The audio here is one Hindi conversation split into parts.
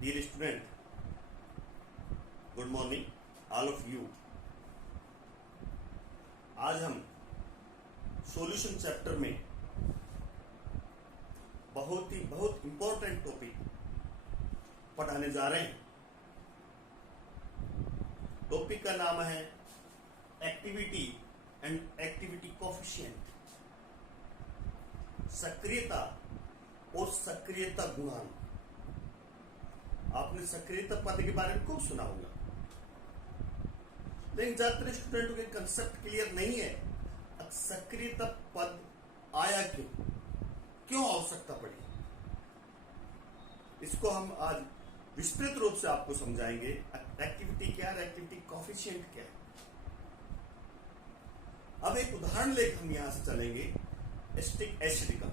Dear student, good morning all of you. आज हम सॉल्यूशन चैप्टर में बहुत इंपॉर्टेंट टॉपिक पढ़ाने जा रहे हैं। टॉपिक का नाम है एक्टिविटी एंड एक्टिविटी कोफिशिएंट, सक्रियता और सक्रियता गुणांक। आपने सक्रियता पद के बारे में खूब सुना होगा, लेकिन ज्यादातर स्टूडेंटों के कंसेप्ट क्लियर नहीं है। सक्रियता पद आया क्यों आवश्यकता पड़ी, इसको हम आज विस्तृत रूप से आपको समझाएंगे। एक्टिविटी क्या है, एक्टिविटी कोफिशिएंट क्या है। अब एक उदाहरण लेकर हम यहां से चलेंगे एसिटिक एसिड का।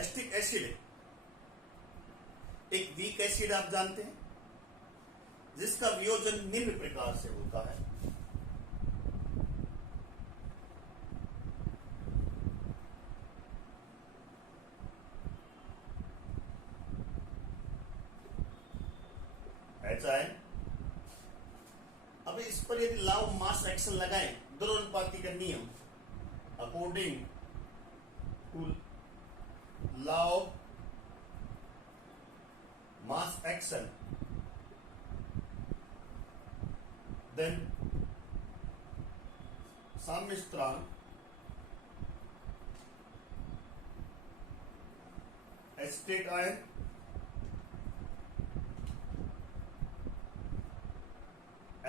एसिटिक एसिड एक वीक एसिड आप जानते हैं, जिसका वियोजन निम्न प्रकार से होता है। HIN। अब इस पर यदि लॉ ऑफ मास एक्शन लगाएं, द्रव्यानुपाती का नियम, according to law of mass action, then सम्मिश्रण एसिटेट आयन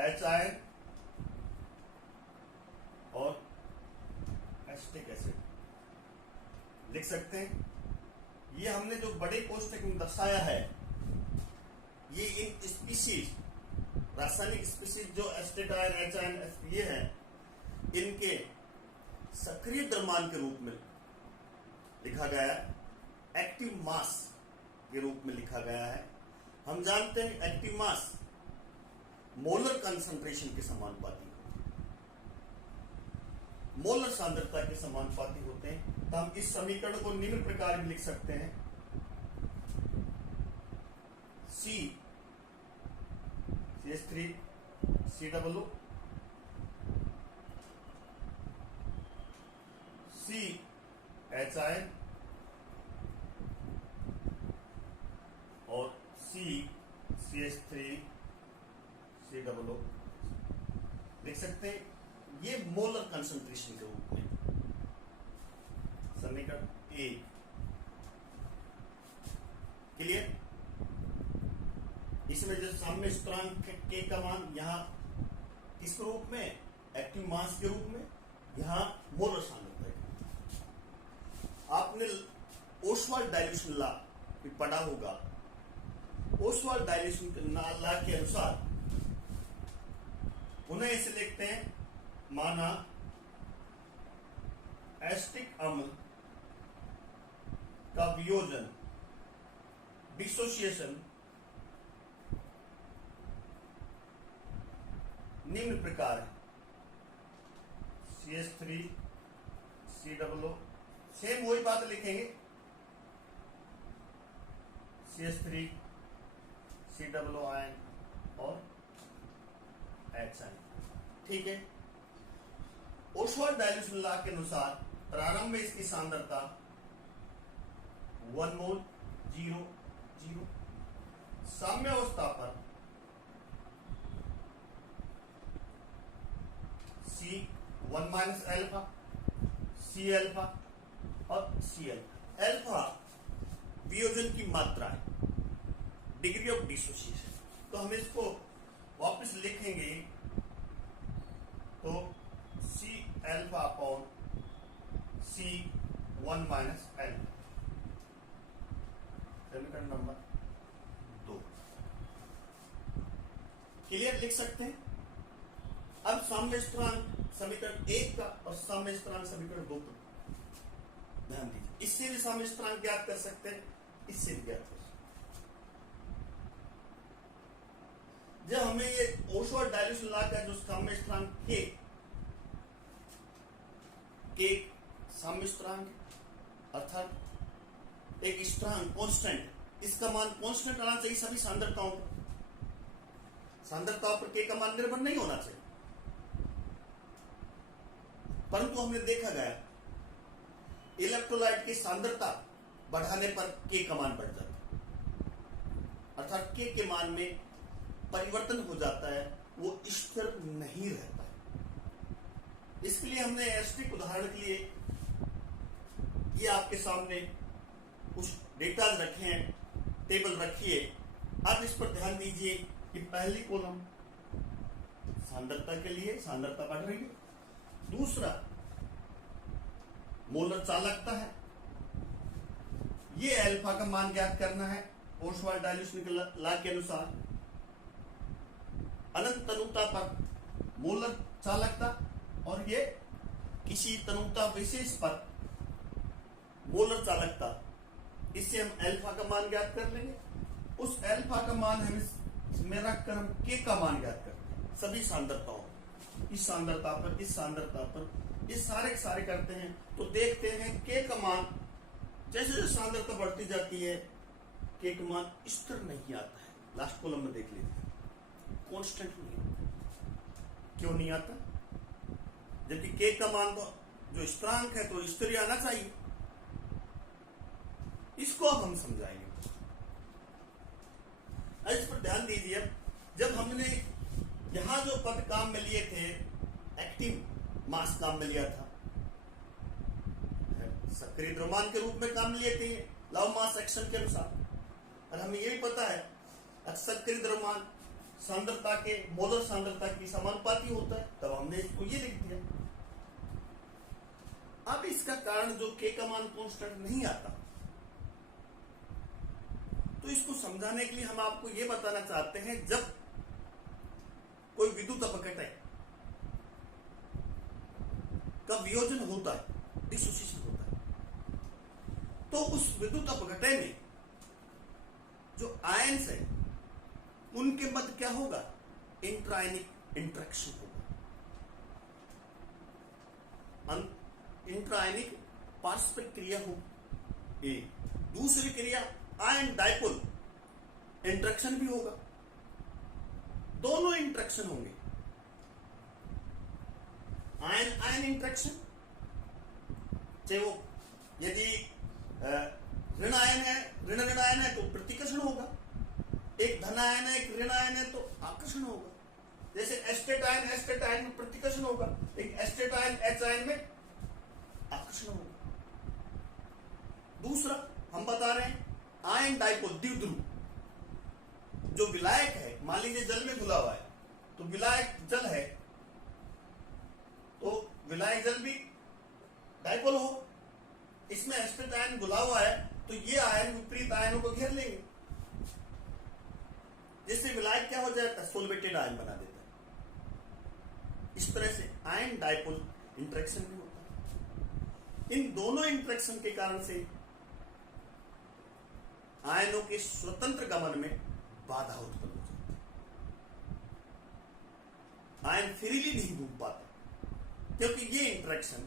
HIN और एसिटिक एसिड लिख सकते हैं। ये हमने जो बड़े कोष्टक में दर्शाया है, ये इन स्पीशीज, रासायनिक स्पीशीज जो एसिटेट आयन HIN ये है, इनके सक्रिय द्रव्यमान के रूप में लिखा गया है, एक्टिव मास के रूप में लिखा गया है। हम जानते हैं एक्टिव मास मोलर कंसंट्रेशन के समानुपाती होते हैं, मोलर सांद्रता के समानुपाती होते हैं। तो हम इस समीकरण को निम्न प्रकार में लिख सकते हैं, CH3 COO CHIN और CH3 COO लिख सकते हैं। ये मोलर कंसंट्रेशन के रूप में समीकरण 1। क्लियर। इसमें जो साम्य स्थिरांक के का मान यहाँ किस रूप में, एक्टिव मास के रूप में, यहाँ मोलर सांद्रता के रूप में। आपने ओस्वाल्ड डाइल्यूशन लॉ भी पढ़ा होगा। ओस्वाल्ड डाइल्यूशन लॉ के अनुसार उन्हें ऐसे लिखते हैं, माना एसिटिक अम्ल का वियोजन, डिसोसिएशन निम्न प्रकार है। CH3 COO, सेम वही बात लिखेंगे, CH3 COO आयन और HIN। ठीक है। ओस्वाल्ड डाइल्यूशन लॉ के अनुसार प्रारंभ में इसकी सांद्रता 1 मोल 0 0, साम्य अवस्था पर C1 minus alpha, C alpha और C अल्फा। अल्फा वियोजन की मात्रा है, डिग्री ऑफ डिसोसिएशन। तो हम इसको वापस लिखेंगे तो C alpha upon C1 minus alpha, समीकरण नंबर 2। क्लियर लिख सकते हैं। अब साम्य स्थिरांक समीकरण 1 का और साम्य स्थिरांक समीकरण 2 पर ध्यान दीजिए। इससे भी साम्य स्थिरांक ज्ञात कर सकते हैं, इससे भी ज्ञात कर सकते हैं। जब हमें ये ओस्वाल्ड डाइल्यूशन लॉ का जो साम्य स्थिरांक के साम्य स्थिरांक अर्थात एक स्थिरांक कांस्टेंट इसका मान कांस्टेंट आना चाहिए सभी सांद्रताओं पर। सांद्रताओं पर के का मान निर्भर नहीं होना चाहिए, परंतु हमने देखा गया इलेक्ट्रोलाइट की सांद्रता बढ़ाने पर के का मान बढ़ जाता है, अर्थात के मान में परिवर्तन हो जाता है, वो स्थिर नहीं रहता है। इसके लिए हमने एस्टिक उदाहरण के लिए ये आपके सामने कुछ डेटा रखे हैं, टेबल रखिए, आप इस पर ध्यान दीजिए कि पहली कॉलम सांद्रता के लिए सांद्रता बढ़ रही है, दूसरा मोलर चालकता है, ये अल्फा का मान ज्ञात करना है ओस्वाल्ड डायल्यूशन के लॉ के अनुसार। अनंत तनुता पर मोलर चालकता और ये किसी तनुता विशेष पर मोलर चालकता, इससे हम अल्फा का मान ज्ञात कर लेंगे। उस अल्फा का मान हम इसमें रखकर हम के का मान ज्ञात करते हैं सभी सांद्रताओं, इस सांद्रता पर, इस सांद्रता पर, ये सारे करते हैं तो देखते हैं के का मान जैसे जैसे सांद्रता बढ़ती जाती है के का मान स्थिर नहीं आता है। लास्ट कॉलम में देख लीजिए, कांस्टेंट नहीं आता। क्यों नहीं आता? जबकि के का मान तो जो स्थिरांक है तो स्थिर आना चाहिए। इसको अब हम समझाएंगे। इस पर ध्यान दीजिए। जब हमने यहां जो पद काम में लिए थे, एक्टिव मास काम में लिया था, सक्रिय द्रव्यमान के रूप में काम लिए थे लॉ ऑफ मास एक्शन के अनुसार, और हमें यह भी पता है सक्रिय द्रव्यमान सांद्रता के मोलर सांद्रता की समानुपाती होता है, तब हमने इसको ये लिख दिया। अब इसका कारण जो के का मान कांस्टेंट नहीं आता, तो इसको समझाने के लिए हम आपको ये बताना चाहते हैं, जब कोई विद्युत अपघटन का वियोजन होता है, डिसोसिएशन होता है, तो उस विद्युत अपघटन में जो आयन्स है उनके मध्य क्या होगा? इंट्रायनिक इंटरेक्शन होगा, इंट्रायनिक पारस्परिक क्रिया हो। दूसरी क्रिया आयन डाइपोल इंटरेक्शन भी होगा, दोनों इंटरेक्शन होंगे। आयन आयन इंटरेक्शन, चाहे वो यदि ऋण आयन है तो प्रतिकर्षण होगा, एक धन आयन है एक ऋण आयन है तो आकर्षण होगा। जैसे एस्टेट आयन में प्रतिकर्षण होगा, एक एस्टेट आयन H आयन में आकर्षण होगा। दूसरा हम बता रहे हैं आयन डाइपोल द्विध्रुव, जो विलायक है, मान लीजिए जल में घुला हुआ है, तो विलायक जल है तो विलायक जल भी डाइपोल हो, इसमें एस्टेट आयन घुला हुआ है तो ये आयन विपरीत आयनों को घेर लेंगे, जिससे विलायक क्या हो जाता है? सोलवेटेड आयन बना देता है। इस तरह से आयन डाइपोल इंटरेक्शन भी होता है। इन दोनों इंटरेक्शन के कारण से आयनों के स्वतंत्र गमन में बाधा उत्पन्न हो जाती है। आयन फ्रीली नहीं घूम पाते, क्योंकि ये इंटरेक्शन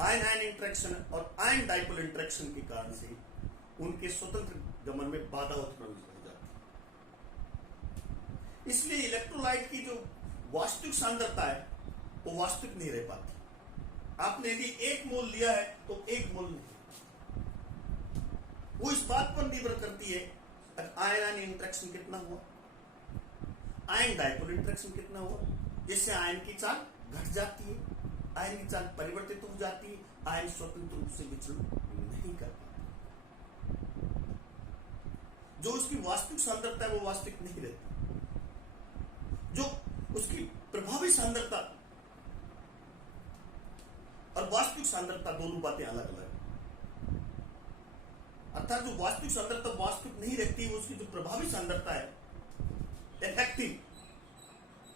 आयन आयन इंटरेक्शन और आयन डाइपोल इंटरेक्शन के कारण से उनके स्वतंत्र गमन में बाधा उत्पन्न हो जाती है। इसलिए इलेक्ट्रोलाइट की जो वास्तविक सांद्रता है वो वास्तविक नहीं रह पाती। आपने यदि 1 मोल लिया है तो 1 मोल नहीं, वो इस बात पर निर्भर करती है आयन आयन इंटरेक्शन कितना हुआ, आयन डाइपोल इंटरेक्शन कितना हुआ, जिससे आयन की चाल घट जाती है, आयन की चाल परिवर्तित हो जाती है, आयन स्वतंत्र रूप से विचलन नहीं कर पाते। जो उसकी वास्तविक सांद्रता है वो वास्तविक नहीं रहती, जो उसकी प्रभावी सांद्रता और वास्तविक सांद्रता दोनों बातें अलग अलग है। अर्थात जो वास्तविक सांद्रता वास्तविक नहीं रहती, उसकी जो प्रभावी सांद्रता है, इफेक्टिव,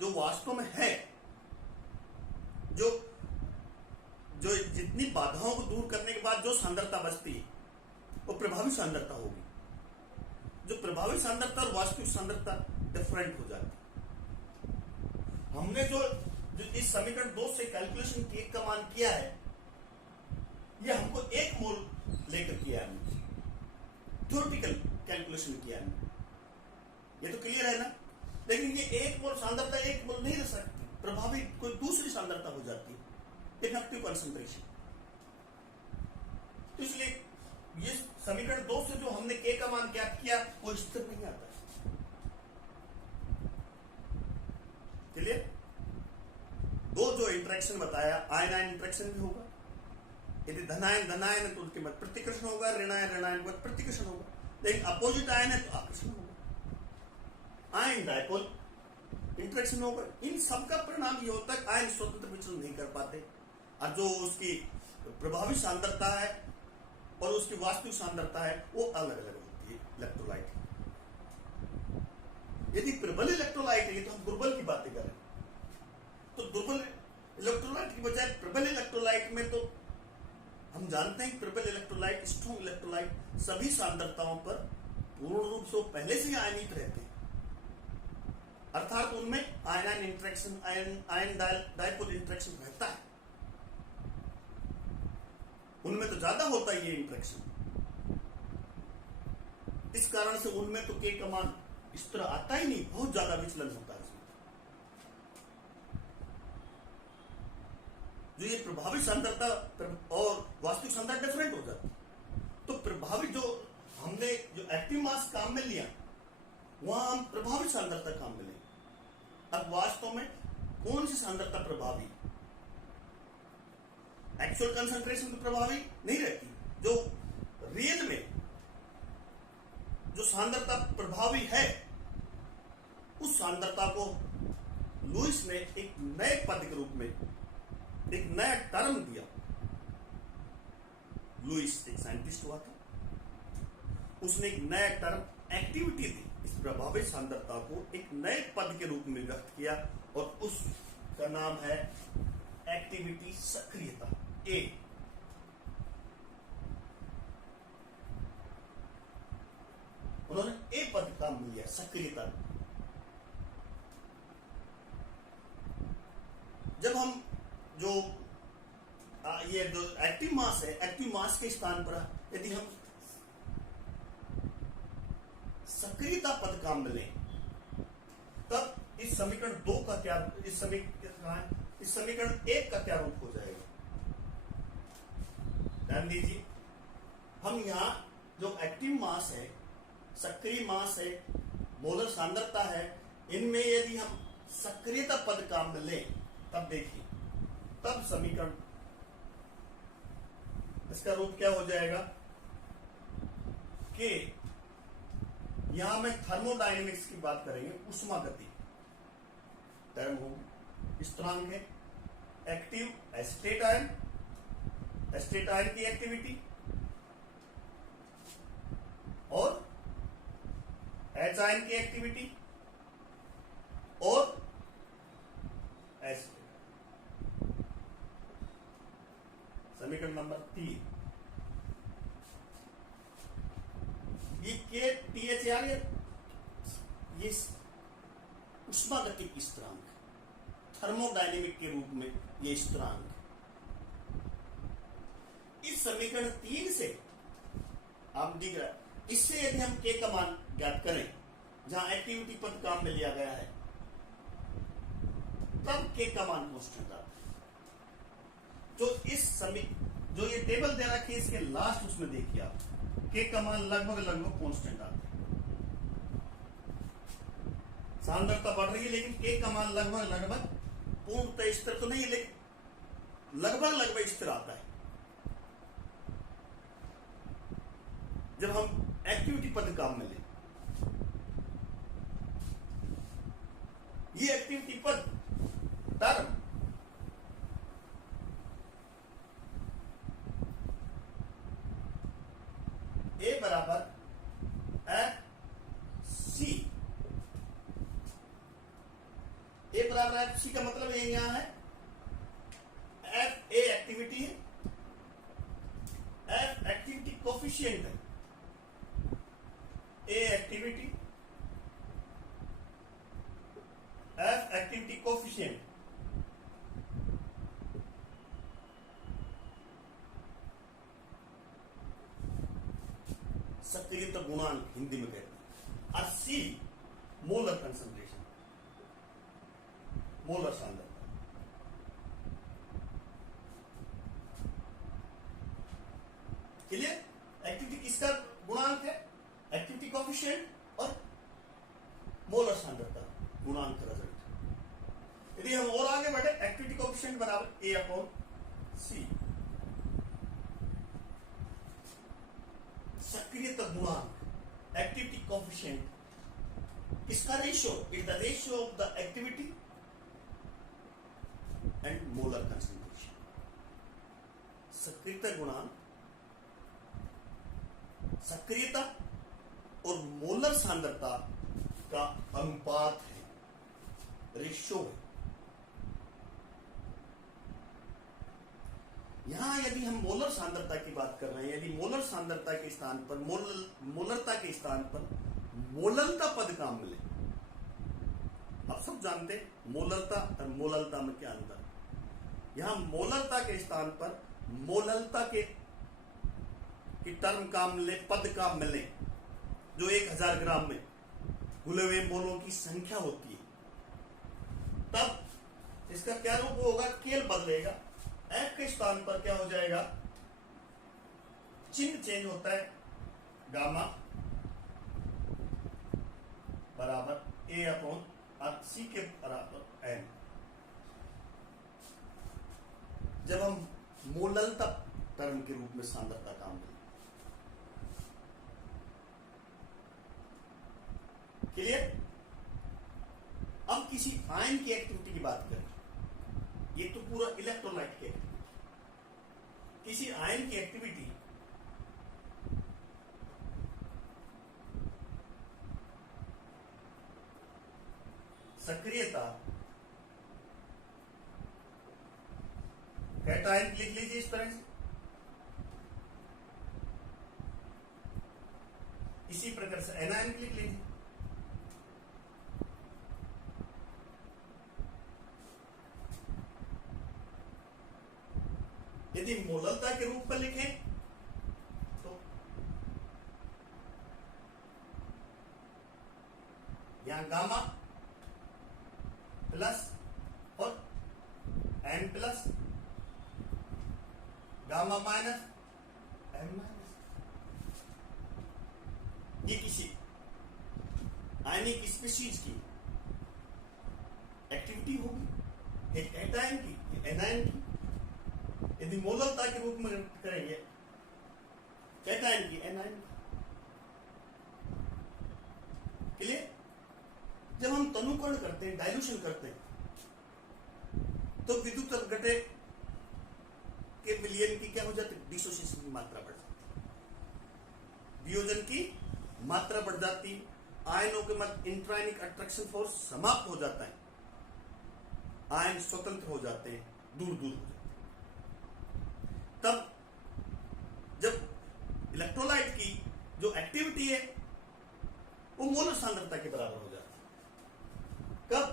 जो वास्तव में है, जो जो जितनी बाधाओं को दूर करने के बाद जो सांद्रता बचती है वो प्रभावी सांद्रता होगी। जो प्रभावी सांद्रता और वास्तविक सांद्रता डिफरेंट हो जाती है। हमने जो इस समीकरण 2 से कैलकुलेशन के का मान किया है, ये हमको 1 मोल लेकर किया है। थ्योरेटिकल कैलकुलेशन किया है, ये तो क्लियर है ना। लेकिन ये एक मोल सांद्रता एक मोल नहीं रह सकती, प्रभावित कोई दूसरी सांद्रता हो जाती है, इफेक्टिव कंसंट्रेशन। तो इसलिए ये समीकरण 2 से जो हमने के का मान ज्ञात किया वो स्थिर नहीं आता। क्लियर। दो जो इंटरेक्शन बताया, आयन आयन इंटरेक्शन भी होगा, यदि धनायन धनायन है तो उनके मध्य प्रतिकर्षण होगा, ऋणायन ऋणायन के मध्य प्रतिकर्षण होगा, लेकिन अपोजिट आयन है तो आकर्षण होगा, आयन डायपोल इंटरेक्शन होगा। इन सब का परिणाम ये होता है आयन स्वतंत्र विचलन नहीं कर पाते, और जो उसकी प्रभावी सांद्रता है और उसकी वास्तविक सांद्रता है वो अलग अलग होती है इलेक्ट्रोलाइट। यदि प्रबल इलेक्ट्रोलाइट है, तो हम दुर्बल की बातें करें, तो दुर्बल इलेक्ट्रोलाइट की बजाय प्रबल इलेक्ट्रोलाइट में तो हम जानते हैं प्रबल इलेक्ट्रोलाइट, स्ट्रॉन्ग इलेक्ट्रोलाइट सभी सांद्रताओं पर पूर्ण रूप से पहले से ही आयनित रहते हैं, अर्थात उनमें ion ion interaction, ion dipole interaction रहता है, उनमें तो ज्यादा होता है ये इंटरेक्शन। इस कारण से उनमें तो के का मान इस तरह आता ही नहीं, बहुत ज्यादा विचलन होता है इसमें। जो ये प्रभावी सांद्रता और वास्तविक सांद्रता डिफरेंट हो जाती है। तो प्रभावी जो हमने जो एक्टिव मास काम में लिया वहां हम प्रभावी सांद्रता काम में लेंगे। अब वास्तव में कौन सी सांद्रता प्रभावी, एक्चुअल कंसंट्रेशन तो प्रभावी नहीं रहती, जो रियल में जो सांद्रता प्रभावी है उस सांद्रता को लुईस ने एक नए पद के रूप में एक नया टर्म दिया। लुईस एक साइंटिस्ट हुआ था, उसने एक नया टर्म एक्टिविटी दी, इस प्रभावी सांद्रता को एक नए पद के रूप में व्यक्त किया और उसका नाम है एक्टिविटी सक्रियता, ए। उन्होंने ए पद का नाम लिया, सक्रियता। जब हम जो ये जो एक्टिव मास है, एक्टिव मास के स्थान पर यदि हम सक्रियता पद काम में लें, तब इस समीकरण 2 का क्या, इस समीकरण 1 का क्या रूप हो जाएगा। ध्यान दीजिए, हम यहां जो एक्टिव मास है, सक्रिय मास है, मोलर सांद्रता है, इनमें यदि हम सक्रियता पद काम में लें, तब देखिए, तब समीकरण इसका रूप क्या हो जाएगा कि यहां में थर्मोडायनेमिक्स की बात करेंगे, उष्मा गति टर्म होगी, स्थिरांक है, active estate ion, estate ion की एक्टिविटी और एच आयन की एक्टिविटी और एस्टेट। समीकरण नंबर 3, ये के टी एच आर, ये उष्मागतिक स्थिरांक, थर्मोडायनेमिक के रूप में ये स्थिरांक। इस समीकरण 3 से आप दिख रहा है, इससे यदि हम के का मान ज्ञात करें, जहां एक्टिविटी पद काम में लिया गया है, तब के का मान कांस्टेंट आता है। जो इस जो ये टेबल दे रखी है, इसके लास्ट उसमें देखिए आप, के का मान लगभग कांस्टेंट आता है। सांद्रता बढ़ रही है लेकिन के का मान लगभग पूर्णतः स्थिर तो नहीं, लेकिन लगभग स्थिर आता है। जब हम एक्टिविटी पद काम में लें, ये एक्टिविटी पद टर्म ए बराबर एफ सी, ए बराबर एफ सी का मतलब ये यहां है एफ ए एक्टिविटी है, एफ एक्टिविटी कोफिशिएंट है, ए एक्टिविटी, एफ एक्टिविटी कोफिशिएंट। सक्रियता गुण हिंदी में कहते हैं। और सी मोलर कंसंट्रेशन, मोलर सांद्रता। क्लियर? एक्टिविटी किसका गुणांक है? एक्टिविटी कोएफिशिएंट और मोलर सांद्रता गुणांक का रिजल्ट। यदि हम और आगे बढ़े, एक्टिविटी कोएफिशिएंट बराबर ए अपॉन सी, सक्रियता गुणांक एक्टिविटी कोएफिशिएंट इसका ratio is the ratio of the activity and molar concentration. सक्रियता गुणांक सक्रियता और मोलर सांद्रता का अनुपात है, रेशियो है। यहां यदि हम मोलर सांद्रता की बात कर रहे हैं, यदि मोलर सांद्रता के स्थान पर मोलरता के स्थान पर मोललता पद काम मिले, आप सब जानते हैं मोलरता और मोललता में क्या अंतर है। यहां मोलरता के स्थान पर मोललता के टर्म काम मिले, पद काम मिले, जो 1000 ग्राम में घुले हुए मोलों की संख्या होती है, तब इसका क्या रूप होगा? केल बदलेगा। एफ के स्थान पर क्या हो जाएगा? चिन्ह चेंज होता है, गामा बराबर ए अपॉन सी के बराबर एन। जब हम मोललता टर्म के रूप में सांद्रता काम मिले। क्लियर? अब किसी आयन की एक्टिविटी की बात करें, ये तो पूरा इलेक्ट्रोलाइट की एक्टिविटी। किसी आयन की एक्टिविटी सक्रियता, कैटायन लिख लीजिए इस तरह से। इसी प्रकार से एनायन लिख लीजिए। यदि मोललता के रूप में लिखें तो यहां गामा प्लस और N plus, gamma minus N minus. ये किसी आयनिक स्पीशीज की एक्टिविटी होगी, एक कैटायन की, एनायन की। यदि मोललता के रूप में करेंगे, कैटायन की, एनायन की। क्लियर? जब हम तनुकरण करते हैं, डाइल्यूशन करते हैं, तो विद्युत अपघटे के विलयन की क्या हो जाती है? डिसोसिएशन की मात्रा बढ़ जाती है, वियोजन की मात्रा बढ़ जाती, आयनों के मध्य इंट्रायनिक अट्रैक्शन फोर्स समाप्त हो जाता है, आयन स्वतंत्र हो जाते हैं, दूर दूर हो जाते हैं। तब जब इलेक्ट्रोलाइट की जो एक्टिविटी है वो मोलर सांद्रता के बराबर हो जाती है। कब?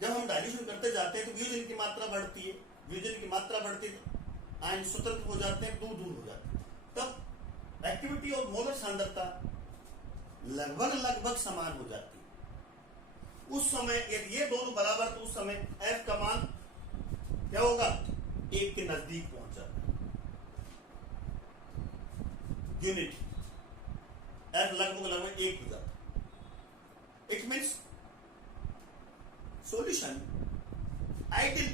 जब हम डाइल्यूशन करते जाते हैं तो वियोजन की मात्रा बढ़ती है, वियोजन की मात्रा बढ़ती है तो आयन स्वतंत्र हो जाते हैं, दूर दूर हो जाते हैं। तब एक्टिविटी और मोलर सांद्रता लगभग लगभग समान हो जाती है। उस समय यदि ये दोनों बराबर, तो उस समय एफ का मान क्या होगा? 1 के नजदीक पहुंच जाता है। यूनिट एफ लगभग लगभग 1 हो जाता है। इट मीन्स सॉल्यूशन आइडियल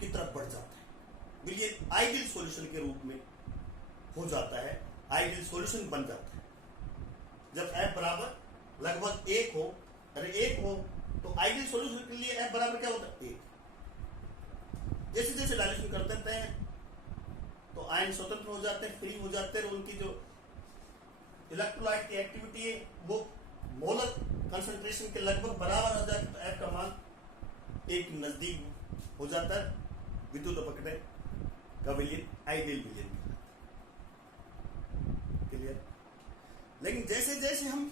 की तरफ बढ़ जाता है, विलयन आइडियल सॉल्यूशन के रूप में हो जाता है, आइडियल सॉल्यूशन बन जाता है। जब एफ बराबर लगभग 1 हो, अरे 1 हो, तो आइडियल सॉल्यूशन के लिए एफ बराबर क्या होता है? 1। जैसे जैसे डाइल्यूशन करते हैं तो आयन स्वतंत्र हो जाते हैं, फ्री हो जाते हैं, और उनकी जो इलेक्ट्रोलाइट की एक्टिविटी है वो मोलर कंसंट्रेशन के लगभग बराबर हो जाती है, तो एफ का मान 1 नजदीक हो जाता है, विद्युत अपघटे का विलयन आइडियल विलयन। क्लियर? लेकिन जैसे जैसे हम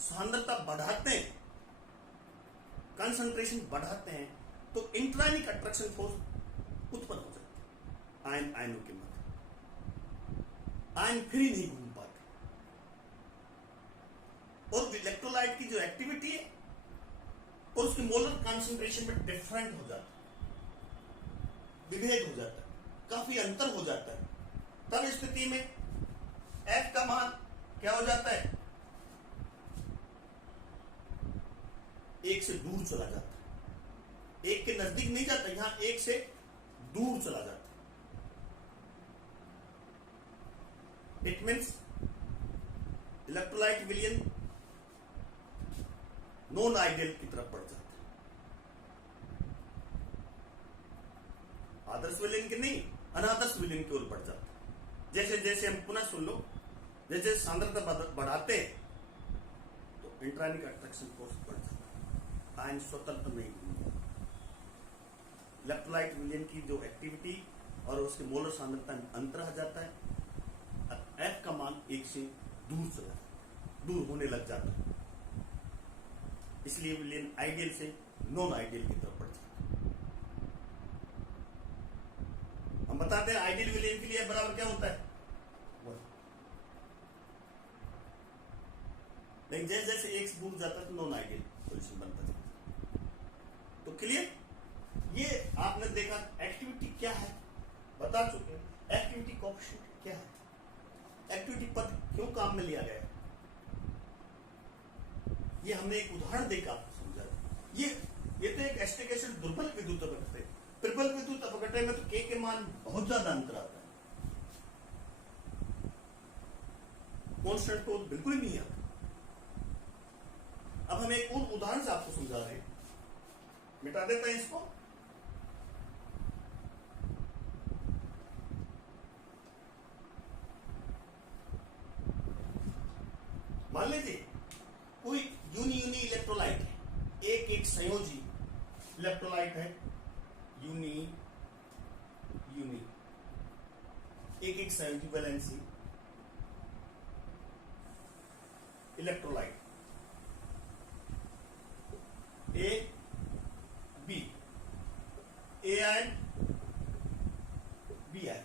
सांद्रता बढ़ाते हैं, कंसंट्रेशन बढ़ाते हैं, तो इंट्रायनिक अट्रैक्शन फोर्स उत्पन्न हो जाती है आयन आयनों के मध्य। आयन फ्री नहीं घूम पाते, और इलेक्ट्रोलाइट की जो एक्टिविटी है और उसकी मोलर कॉन्सेंट्रेशन में डिफरेंट हो जाता है, विभेद हो जाता है, काफी अंतर हो जाता है। तब स्थिति में F का मान क्या हो जाता है, एक से दूर चला जाता है, एक के नजदीक नहीं जाता, यहां एक से दूर चला जाता है। इट मीन्स इलेक्ट्रोलाइट विलयन नॉन आइडियल की तरफ बढ़ जाता है, आदर्श विलयन के नहीं, अनादर्श विलयन की ओर बढ़ जाता है। जैसे जैसे हम पुनः सुन लो, जैसे सांद्रता बढ़ाते हैं तो इंट्रानिक अट्रैक्शन फोर्स बढ़ जाता है, आयन स्वतंत्र नहीं घूमता। इलेक्ट्रोलाइट विलयन की जो एक्टिविटी और उसके मोलर सांद्रता में अंतर आ जाता है, F का मान एक से दूर चला जाता है, दूर होने लग जाता है, इसलिए विलयन आइडियल से नॉन आइडियल की तरफ बढ़ जाता है। हम बताते हैं आइडियल विलयन के लिए बराबर क्या होता है, लेकिन जैसे जैसे एक से दूर जाता है तो नॉन आइडियल सोल्यूशन बनता जाता है। तो क्लियर, ये आपने देखा एक्टिविटी क्या है बता चुके हैं, एक्टिविटी कोएफिशिएंट क्या है, एक्टिविटी पद क्यों काम में लिया गया है, ये हमने एक उदाहरण देकर आपको समझा। ये तो एक एसिटिक एसिड दुर्बल विद्युत अपघट्य, प्रबल विद्युत अपघट्य में तो के मान बहुत ज्यादा अंतर आता है, कांस्टेंट तो बिल्कुल ही नहीं आता। अब हम एक और उदाहरण से आपको समझा रहे हैं, मिटा देते हैं इसको। मान लीजिए कोई यूनी इलेक्ट्रोलाइट है, एक संयोजी इलेक्ट्रोलाइट है, यूनी एक संयोजी valency electrolyte A B, A ion B ion.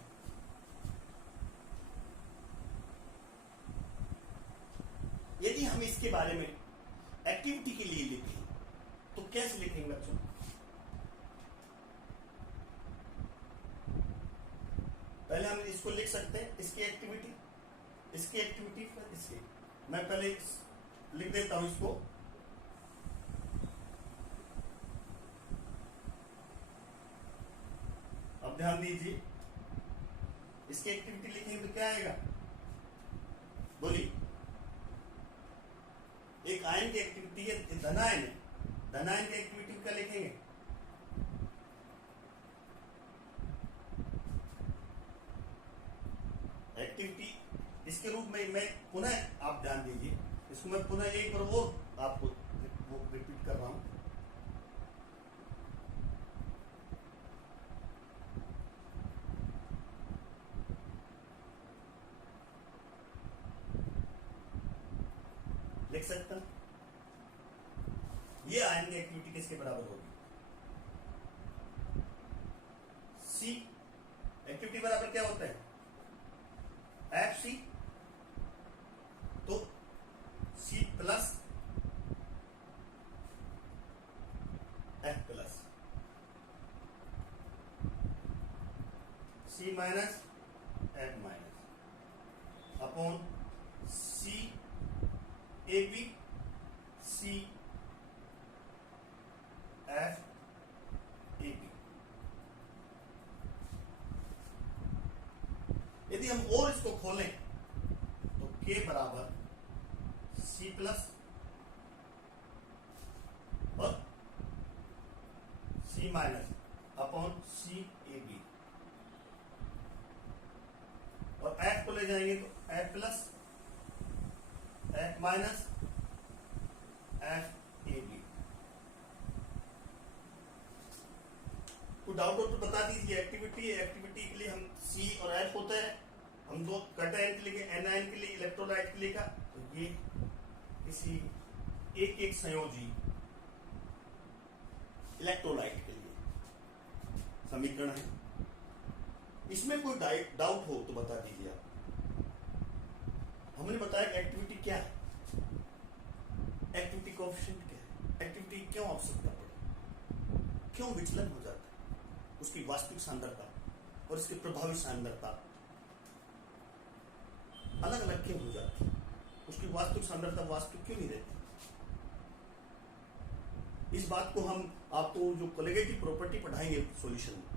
यदि हम इसके बारे में एक्टिविटी के लिए लिखें तो कैसे लिखेंगे बच्चों, पहले हम इसको लिख सकते हैं, इसकी एक्टिविटी पर इसकी, मैं पहले लिख देता हूं इसको। अब ध्यान दीजिए, इसकी एक्टिविटी लिखेंगे तो क्या आएगा, बोलिए। एक आयन की एक्टिविटी है, धन आयन है, धन आयन की एक्टिविटी क्या लिखेंगे, एक्टिविटी इसके रूप में मैं पुनः, आप ध्यान दीजिए, इसको मैं पुनः एक बार और आपको वो रिपीट कर रहा हूं। लिख सकता हूं, ये आयन की एक्टिविटी किसके बराबर होगी, सी। एक्टिविटी बराबर क्या होता है, एफ सी, तो C plus F plus, C minus F minus upon C A B, C F A B. यदि हम और इसको खोलें तो के बराबर सी प्लस और C minus upon C A B, और एफ को ले जाएंगे तो F plus F minus F A B. तो डाउट हो तो बता दीजिए। एक्टिविटी के लिए हम सी और एफ होता है, हम दो कट आयन के लिए, एन आयन के लिए, इलेक्ट्रोलाइट के लिए का, तो ये किसी एक संयोजी इलेक्ट्रोलाइट के लिए समीकरण है। इसमें कोई डाउट हो तो बता दीजिए आप। हमने बताया कि एक्टिविटी क्या है, एक्टिविटी कोएफिशिएंट क्या है, एक्टिविटी क्यों आवश्यकता पड़े, क्यों विचलन हो जाता है, उसकी वास्तविक सांद्रता और इसकी प्रभावी सांद्रता अलग अलग क्यों हो जाती है, उसकी वास्तविक सांद्रता वास्तविक क्यों नहीं रहती। इस बात को हम आपको जो कोलिगेटिव प्रॉपर्टी पढ़ाएंगे सॉल्यूशन में,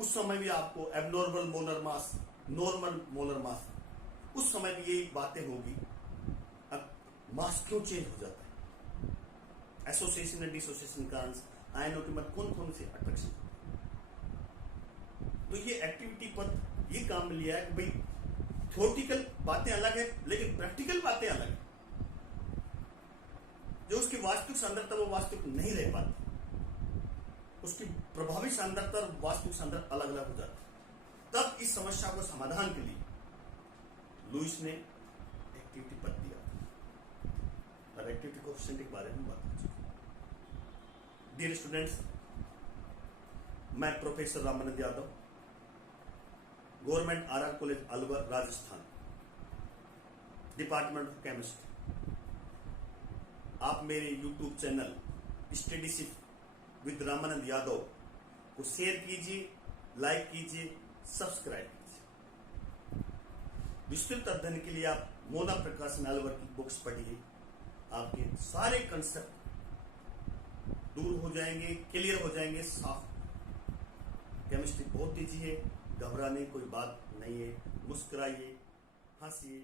उस समय भी आपको abnormal molar mass, normal molar mass, उस समय भी यही बातें होगी। अब मास क्यों चेंज हो जाता है, एसोसिएशन एंड डिसोसिएशन कारण आयनों के मध्य कौन कौन सी अट्रैक्शन। तो ये एक्टिविटी पर ये काम में लिया है कि भाई थ्योरेटिकल बातें अलग है लेकिन प्रैक्टिकल बातें अलग है। जो उसकी वास्तविक सांद्रता वो वास्तविक नहीं रह पाती, उसकी प्रभावी सांद्रता और वास्तविक सांद्रता अलग अलग हो जाती। तब इस समस्या को समाधान के लिए लुईस ने एक्टिविटी पद दिया और एक्टिविटी कोएफिशिएंट के बारे में बात कर चुके। डियर स्टूडेंट्स, मैं professor Ramanand Yadav, government R college Alwar, Rajasthan, department of chemistry. आप मेरे YouTube channel Studyship with Ramanand Yadav को शेयर कीजिए, लाइक कीजिए, सब्सक्राइब कीजिए। विस्तृत अध्ययन के लिए आप मोना प्रकाशन अलवर की बुक्स पढ़िए, आपके सारे कंसेप्ट दूर हो जाएंगे, क्लियर हो जाएंगे, साफ। केमिस्ट्री बहुत ईजी है, घबराने कोई बात नहीं है। मुस्कुराइए, हंसिए।